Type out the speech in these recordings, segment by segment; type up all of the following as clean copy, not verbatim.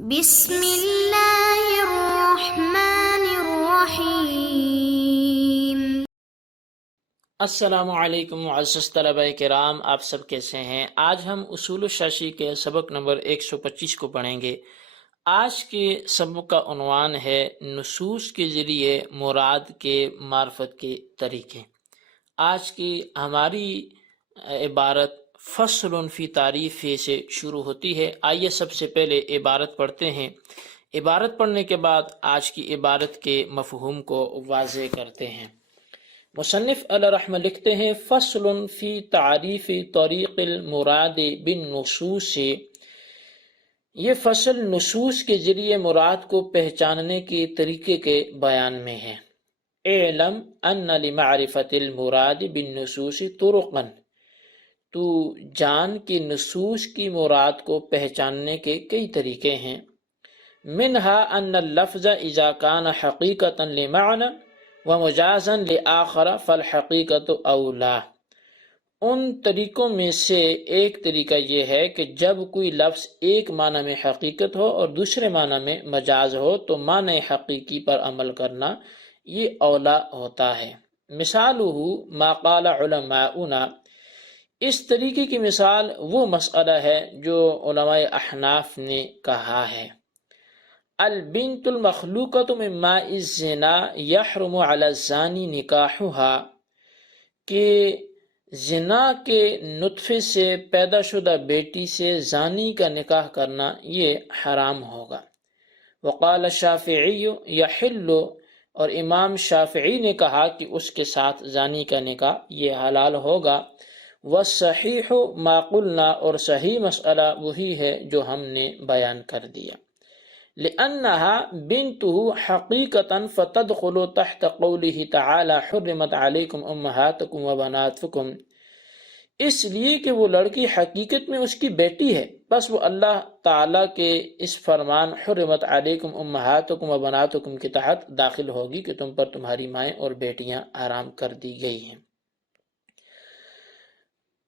بسم اللہ الرحمن الرحیم۔ السلام علیکم معزز طلبہ کرام، آپ سب کیسے ہیں؟ آج ہم اصول الشاشی کے سبق نمبر 125 کو پڑھیں گے۔ آج کے سبق کا عنوان ہے نصوص کے ذریعے مراد کے معرفت کے طریقے۔ آج کی ہماری عبارت فصل فی تعریف سے شروع ہوتی ہے۔ آئیے سب سے پہلے عبارت پڑھتے ہیں۔ عبارت پڑھنے کے بعد آج کی عبارت کے مفہوم کو واضح کرتے ہیں۔ مصنف علیہ رحمہ لکھتے ہیں فصل فی تعریف طریق المراد بالنصوص، یہ فصل نصوص کے ذریعے مراد کو پہچاننے کے طریقے کے بیان میں ہے۔ اعلم ان لمعرفت المراد بالنصوص طرقا، تو جان کہ نصوص کی مراد کو پہچاننے کے کئی طریقے ہیں۔ منہا ان اللفظ اذا کان حقیقتا لمعنی ومجازا لآخر فالحقیقت اولا، ان طریقوں میں سے ایک طریقہ یہ ہے کہ جب کوئی لفظ ایک معنی میں حقیقت ہو اور دوسرے معنی میں مجاز ہو تو معنی حقیقی پر عمل کرنا یہ اولا ہوتا ہے۔ مثالہ ما قال علماؤنا، اس طریقے کی مثال وہ مسئلہ ہے جو علماء احناف نے کہا ہے۔ البنت المخلوقۃ من ماء الزنا یحرم علی الزانی نکاحها، کہ زنا کے نطفے سے پیدا شدہ بیٹی سے زانی کا نکاح کرنا یہ حرام ہوگا۔ وقال الشافعی یحل، اور امام شافعی نے کہا کہ اس کے ساتھ زانی کا نکاح یہ حلال ہوگا۔ والصحیح ما قلنا، اور صحیح مسئلہ وہی ہے جو ہم نے بیان کر دیا۔ لأنها بنته حقیقتا فتدخل تحت قوله تعالی حرمت علیکم امہاتکم وبناتکم، اس لیے کہ وہ لڑکی حقیقت میں اس کی بیٹی ہے، بس وہ اللہ تعالی کے اس فرمان حرمت علیکم امہاتکم وبناتکم کے تحت داخل ہوگی کہ تم پر تمہاری مائیں اور بیٹیاں حرام کر دی گئی ہیں۔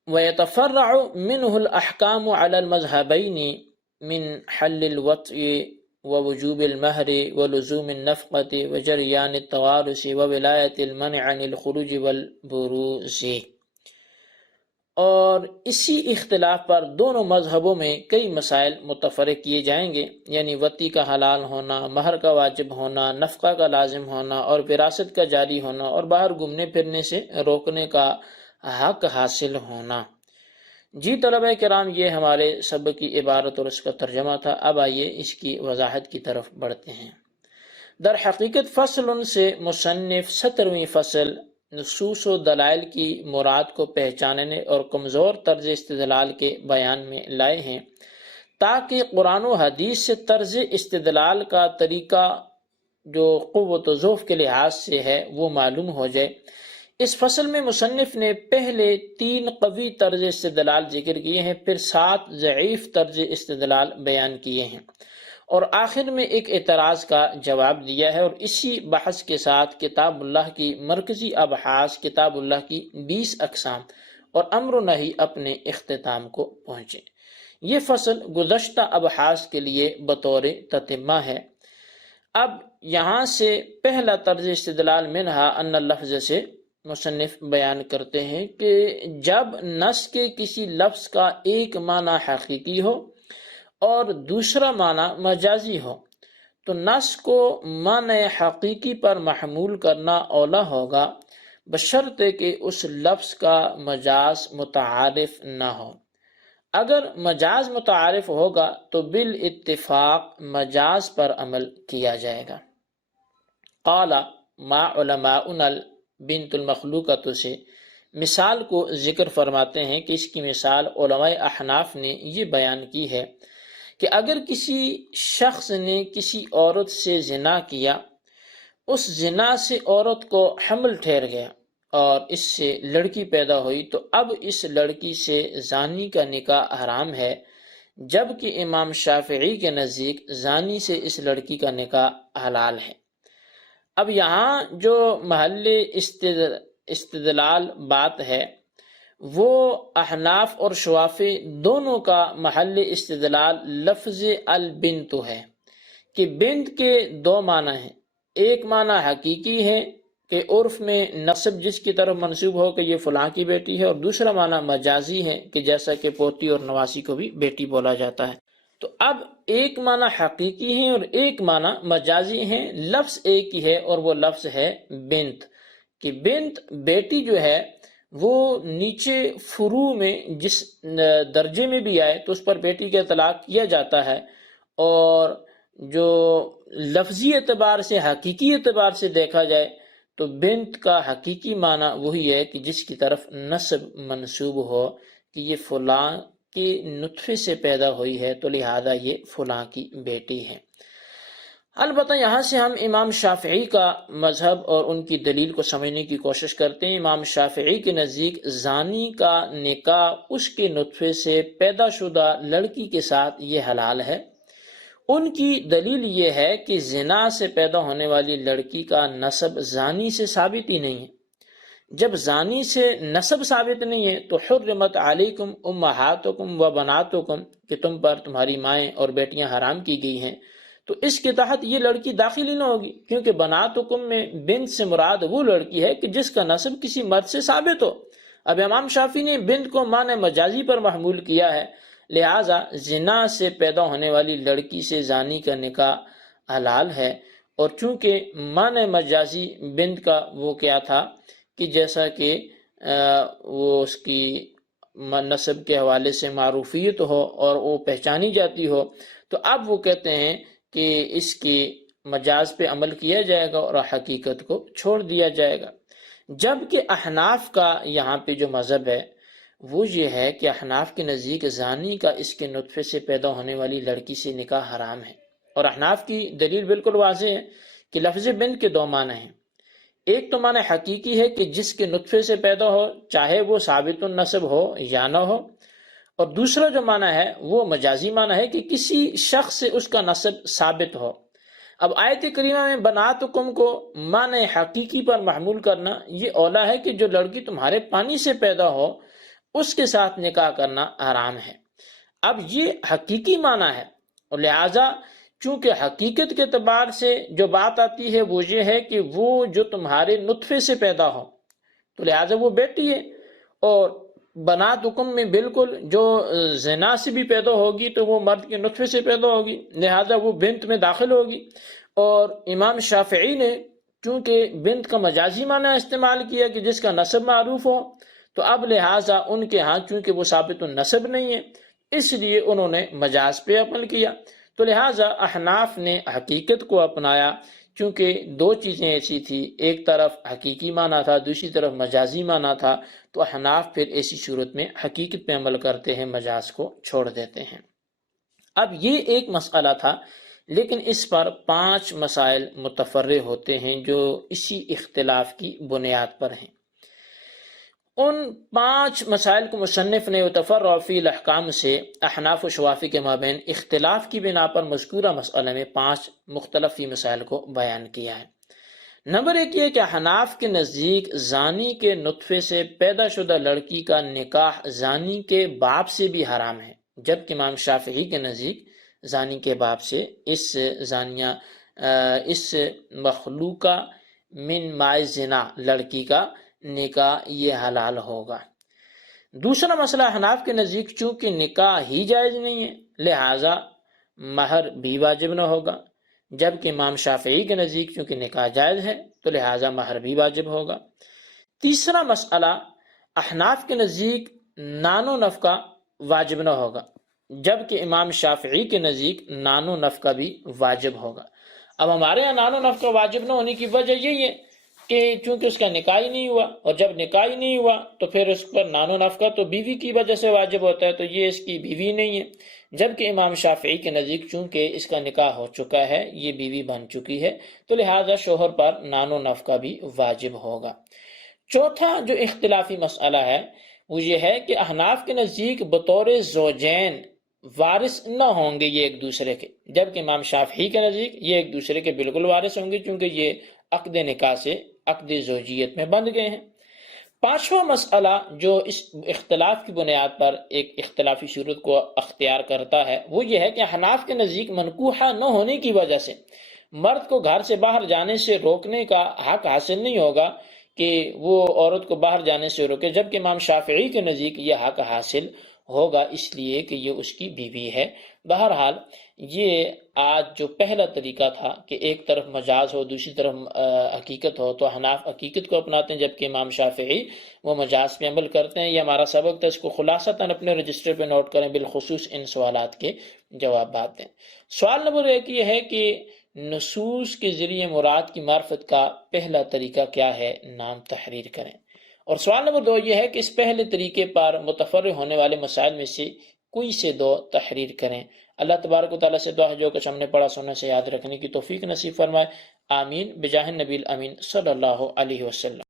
ويتفرع منه الأحكام على المذهبين من حل الوطء ووجوب المہر ولزوم النفقة وجریان التوارث وولایت المنع عن الخروج والبروز، اور اسی اختلاف پر دونوں مذہبوں میں کئی مسائل متفرق کیے جائیں گے، یعنی وطی کا حلال ہونا، مہر کا واجب ہونا، نفقہ کا لازم ہونا اور وراثت کا جاری ہونا، اور باہر گھومنے پھرنے سے روکنے کا حق حاصل ہونا۔ جی طلبہ کرام، یہ ہمارے سبق کی عبارت اور اس کا ترجمہ تھا۔ اب آئیے اس کی وضاحت کی طرف بڑھتے ہیں۔ در حقیقت فصل سے مصنف 17ویں فصل نصوص و دلائل کی مراد کو پہچاننے اور کمزور طرز استدلال کے بیان میں لائے ہیں، تاکہ قرآن و حدیث سے طرز استدلال کا طریقہ جو قوت و ضعف کے لحاظ سے ہے وہ معلوم ہو جائے۔ اس فصل میں مصنف نے پہلے 3 قوی طرز استدلال ذکر کیے ہیں، پھر 7 ضعیف طرز استدلال بیان کیے ہیں، اور آخر میں ایک اعتراض کا جواب دیا ہے، اور اسی بحث کے ساتھ کتاب اللہ کی مرکزی ابحاث کتاب اللہ کی 20 اقسام اور امر و نہی اپنے اختتام کو پہنچے۔ یہ فصل گزشتہ ابحاث کے لیے بطور تتمہ ہے۔ اب یہاں سے پہلا طرز استدلال منہا ان اللفظ سے مصنف بیان کرتے ہیں کہ جب نص کے کسی لفظ کا ایک معنی حقیقی ہو اور دوسرا معنی مجازی ہو تو نص کو معنی حقیقی پر محمول کرنا اولا ہوگا، بشرطے کہ اس لفظ کا مجاز متعارف نہ ہو۔ اگر مجاز متعارف ہوگا تو بالاتفاق مجاز پر عمل کیا جائے گا۔ قال ما علماؤنا بنت المخلوقۃ سے مثال کو ذکر فرماتے ہیں کہ اس کی مثال علماء احناف نے یہ بیان کی ہے کہ اگر کسی شخص نے کسی عورت سے زنا کیا، اس زنا سے عورت کو حمل ٹھہر گیا اور اس سے لڑکی پیدا ہوئی، تو اب اس لڑکی سے زانی کا نکاح حرام ہے، جبکہ امام شافعی کے نزدیک زانی سے اس لڑکی کا نکاح حلال ہے۔ اب یہاں جو محل استدلال بات ہے وہ احناف اور شوافی دونوں کا محل استدلال لفظ البنت ہے کہ بنت کے دو معنی ہیں. ایک معنی حقیقی ہے کہ عرف میں نسب جس کی طرف منسوب ہو کہ یہ فلاں کی بیٹی ہے، اور دوسرا معنی مجازی ہے کہ جیسا کہ پوتی اور نواسی کو بھی بیٹی بولا جاتا ہے. تو اب ایک معنی حقیقی ہے اور ایک معنی مجازی ہے، لفظ ایک ہی ہے اور وہ لفظ ہے بنت. کہ بنت بیٹی جو ہے وہ نیچے فروع میں جس درجے میں بھی آئے تو اس پر بیٹی کا اطلاق کیا جاتا ہے، اور جو لفظی اعتبار سے حقیقی اعتبار سے دیکھا جائے تو بنت کا حقیقی معنی وہی ہے کہ جس کی طرف نسب منسوب ہو کہ یہ فلاں کے نطفے سے پیدا ہوئی ہے تو لہذا یہ فلاں کی بیٹی ہے. البتہ یہاں سے ہم امام شافعی کا مذہب اور ان کی دلیل کو سمجھنے کی کوشش کرتے ہیں. امام شافعی کے نزدیک زانی کا نکاح اس کے نطفے سے پیدا شدہ لڑکی کے ساتھ یہ حلال ہے. ان کی دلیل یہ ہے کہ زنا سے پیدا ہونے والی لڑکی کا نسب زانی سے ثابت ہی نہیں ہے. جب زانی سے نسب ثابت نہیں ہے تو حرمت علیکم امہاتکم و بناتکم کہ تم پر تمہاری مائیں اور بیٹیاں حرام کی گئی ہیں، تو اس کے تحت یہ لڑکی داخل ہی نہ ہوگی، کیونکہ بناتکم میں بنت سے مراد وہ لڑکی ہے کہ جس کا نسب کسی مرد سے ثابت ہو. اب امام شافعی نے بنت کو معنی مجازی پر محمول کیا ہے، لہٰذا زنا سے پیدا ہونے والی لڑکی سے زانی کا نکاح حلال ہے. اور چونکہ معنی مجازی بنت کا وہ کیا تھا کہ جیسا کہ وہ اس کی نسب کے حوالے سے معروفیت ہو اور وہ پہچانی جاتی ہو، تو اب وہ کہتے ہیں کہ اس کی مجاز پہ عمل کیا جائے گا اور حقیقت کو چھوڑ دیا جائے گا. جبکہ احناف کا یہاں پہ جو مذہب ہے وہ یہ ہے کہ احناف کے نزدیک زانی کا اس کے نطفے سے پیدا ہونے والی لڑکی سے نکاح حرام ہے. اور احناف کی دلیل بالکل واضح ہے کہ لفظ بنت کے دو معنی ہیں. ایک تو معنی حقیقی ہے کہ جس کے نطفے سے پیدا ہو چاہے وہ ثابت النسب ہو یا نہ ہو، اور دوسرا جو معنی ہے وہ مجازی معنی ہے کہ کسی شخص سے اس کا نسب ثابت ہو. اب آیت کریمہ میں بناتکم کو معنی حقیقی پر محمول کرنا یہ اولا ہے کہ جو لڑکی تمہارے پانی سے پیدا ہو اس کے ساتھ نکاح کرنا حرام ہے. اب یہ حقیقی معنی ہے، اور لہٰذا چونکہ حقیقت کے اعتبار سے جو بات آتی ہے وہ یہ ہے کہ وہ جو تمہارے نطفے سے پیدا ہو تو لہٰذا وہ بیٹی ہے. اور بنات حکم میں بالکل جو زنا سے بھی پیدا ہوگی تو وہ مرد کے نطفے سے پیدا ہوگی، لہٰذا وہ بنت میں داخل ہوگی. اور امام شافعی نے چونکہ بنت کا مجازی معنی استعمال کیا کہ جس کا نسب معروف ہو، تو اب لہٰذا ان کے ہاں چونکہ وہ ثابت النسب نہیں ہے اس لیے انہوں نے مجاز پہ عمل کیا. تو لہٰذا احناف نے حقیقت کو اپنایا، چونکہ دو چیزیں ایسی تھی، ایک طرف حقیقی معنی تھا دوسری طرف مجازی معنی تھا، تو احناف پھر ایسی صورت میں حقیقت پہ عمل کرتے ہیں، مجاز کو چھوڑ دیتے ہیں. اب یہ ایک مسئلہ تھا، لیکن اس پر 5 مسائل متفرع ہوتے ہیں جو اسی اختلاف کی بنیاد پر ہیں. ان 5 مسائل کو مصنف نے تفرع فی الاحکام سے احناف و شوافی کے مابین اختلاف کی بنا پر مذکورہ مسئلہ میں 5 مختلف فی مسائل کو بیان کیا ہے. نمبر 1 یہ کہ احناف کے نزدیک زانی کے نطفے سے پیدا شدہ لڑکی کا نکاح زانی کے باپ سے بھی حرام ہے، جبکہ امام شافعی کے نزدیک زانی کے باپ سے اس مخلوقہ من مائے زنا لڑکی کا نکاح یہ حلال ہوگا. دوسرا مسئلہ احناف کے نزدیک چونکہ نکاح ہی جائز نہیں ہے لہٰذا مہر بھی واجب نہ ہوگا، جبکہ امام شافعی کے نزدیک چونکہ نکاح جائز ہے تو لہٰذا مہر بھی واجب ہوگا. تیسرا مسئلہ احناف کے نزدیک نان و نفقہ واجب نہ ہوگا، جبکہ امام شافعی کے نزدیک نان و نفقہ بھی واجب ہوگا. اب ہمارے یہاں نان و نفقہ واجب نہ ہونے کی وجہ یہی ہے کہ چونکہ اس کا نکاح ہی نہیں ہوا، اور جب نکاح ہی نہیں ہوا تو پھر اس پر نان و نفقہ تو بیوی کی وجہ سے واجب ہوتا ہے، تو یہ اس کی بیوی نہیں ہے. جبکہ امام شافعی کے نزدیک چونکہ اس کا نکاح ہو چکا ہے، یہ بیوی بن چکی ہے، تو لہٰذا شوہر پر نان و نفقہ بھی واجب ہوگا. چوتھا جو اختلافی مسئلہ ہے وہ یہ ہے کہ احناف کے نزدیک بطور زوجین وارث نہ ہوں گے یہ ایک دوسرے کے، جبکہ امام شافعی کے نزدیک یہ ایک دوسرے کے بالکل وارث ہوں گے، چونکہ یہ عقد نکاح سے عقد زوجیت میں بندھ گئے ہیں. پانچواں مسئلہ جو اس اختلاف کی بنیاد پر ایک اختلافی صورت کو اختیار کرتا ہے وہ یہ ہے کہ حناف کے نزدیک منکوحہ نہ ہونے کی وجہ سے مرد کو گھر سے باہر جانے سے روکنے کا حق حاصل نہیں ہوگا کہ وہ عورت کو باہر جانے سے روکے، جبکہ امام شافعی کے نزدیک یہ حق حاصل ہوگا اس لیے کہ یہ اس کی بیوی ہے۔ بہرحال یہ آج جو پہلا طریقہ تھا کہ ایک طرف مجاز ہو دوسری طرف حقیقت ہو، تو حناف حقیقت کو اپناتے ہیں جبکہ امام شافعی وہ مجاز پہ عمل کرتے ہیں۔ یہ ہمارا سبق تھا، اس کو خلاصتاً اپنے رجسٹر پہ نوٹ کریں، بالخصوص ان سوالات کے جوابات دیں۔ سوال نمبر 1 یہ ہے کہ نصوص کے ذریعے مراد کی معرفت کا پہلا طریقہ کیا ہے؟ نام تحریر کریں۔ اور سوال نمبر 2 یہ ہے کہ اس پہلے طریقے پر متفرع ہونے والے مسائل میں سے کوئی سے 2 تحریر کریں۔ اللہ تبارک و تعالیٰ سے دعا ہے جو کچھ ہم نے پڑھا سننے سے یاد رکھنے کی توفیق نصیب فرمائے، آمین بجاہ النبی الامین صلی اللہ علیہ وسلم۔